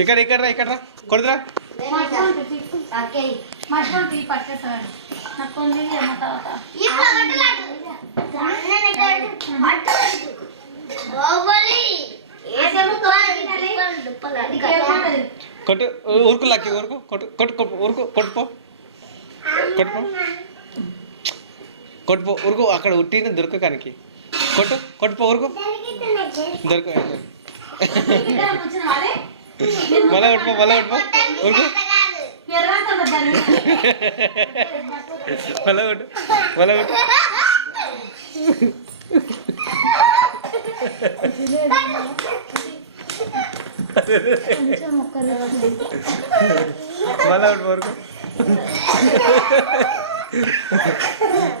ఇక్కడ ఇక్కడ రా ఇక్కడ రా కొడుతురా కొట్టు ఊరుకు లక్కి ఊరుకు కొట్టు కొట్టు ఊరుకు కొట్టుపో కొట్టుపో కొట్టుపో ఊరుకు అక్కడ ఉట్టిన దొరకకానికి కొట్టు కొట్టుపో ఊరుకు దొరక మళ్ళా కొట్టుపో మళ్ళా కొట్టుపో ఊరుకు మళ్ళా కొట్టు మళ్ళా కొట్టు మళ్ళా ఒకటి వరకు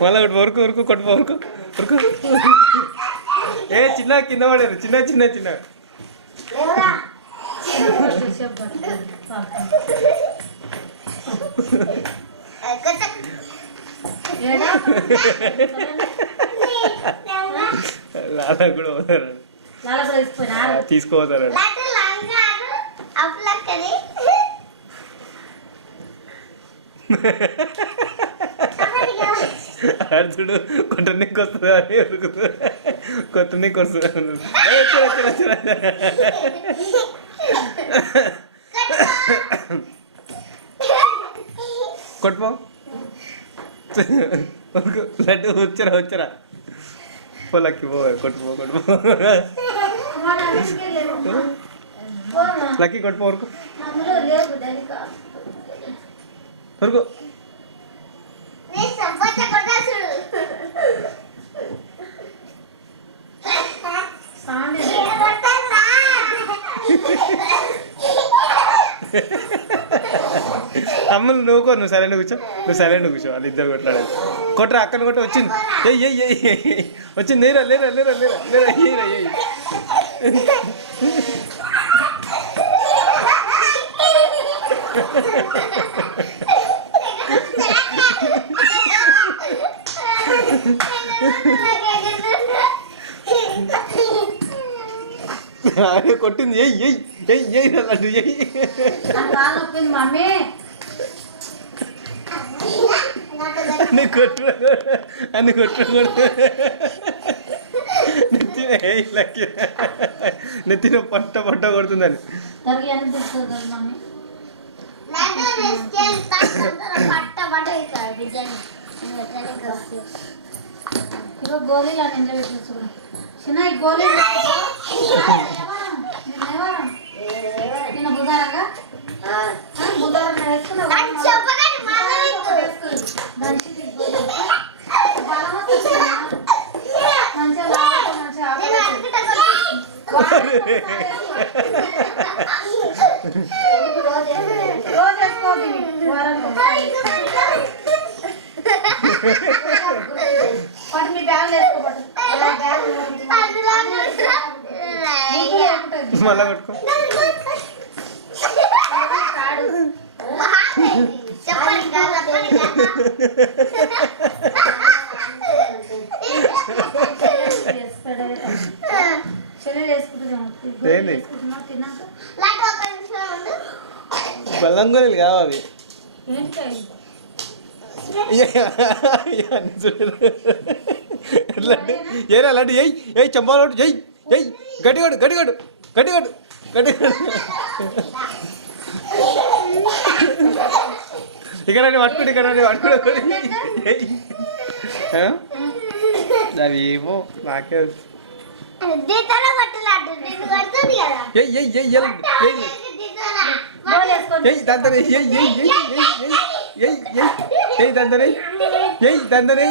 మళ్ళా ఒకటి వరకు వరకు కొట్టుపో వరకు వరకు ఏ చిన్న కింద పడారు చిన్న చిన్న చిన్న లాలా కూడా పోతారు తీసుకోపోతారు అర్జుడు కొట్టనికి వస్తుంది అని ఉరుకుతుంది కొట్టనికి వస్తుంది కొట్టుపో లడ్డు వచ్చరా వచ్చరా లక్కి పో కొట్టుపో కొట్టుపో లక్కి కొట్టుపో వరకు వరకు అమ్మలు నువ్వుకో నువ్వు సరైన కూర్చో నువ్వు సరైన కూర్చో వాళ్ళు ఇద్దరు కొట్లాడారు కొట్టరా అక్కడ కొట్ట వచ్చింది వచ్చింది లేరా లేరా లేరా లేరా లేరా కొట్టింది లడ్డు మమ్మీ అన్ని కొట్టు అన్ని కొట్టకూడదు నెత్తిన పట్ట పట్ట కొడుతుందని గోళీలు అని ఇంట్లో పెట్టచ్చు చిన్న గోళీలు నిన్న బుధారంగా బుధారం వేసుకున్నా రోజు వేసుకోవాలి వారంలో పట్టు మీ బ్యాగులు వేసుకోబట్టు మళ్ళా కొట్టుకో బల్లంగోలీలు కావు అవి లడ్డు ఏరా లడ్డు ఎయ్ చంపాలడు జై జై గట్టిగాడు గట్టిగాడు గట్టిగాడు గట్టిగాడు ఇక్కడ పట్టుకుంటే ఇక్కడ పట్టుకుంటే అవి ఏమో నాకే దందరే దందరే దందరే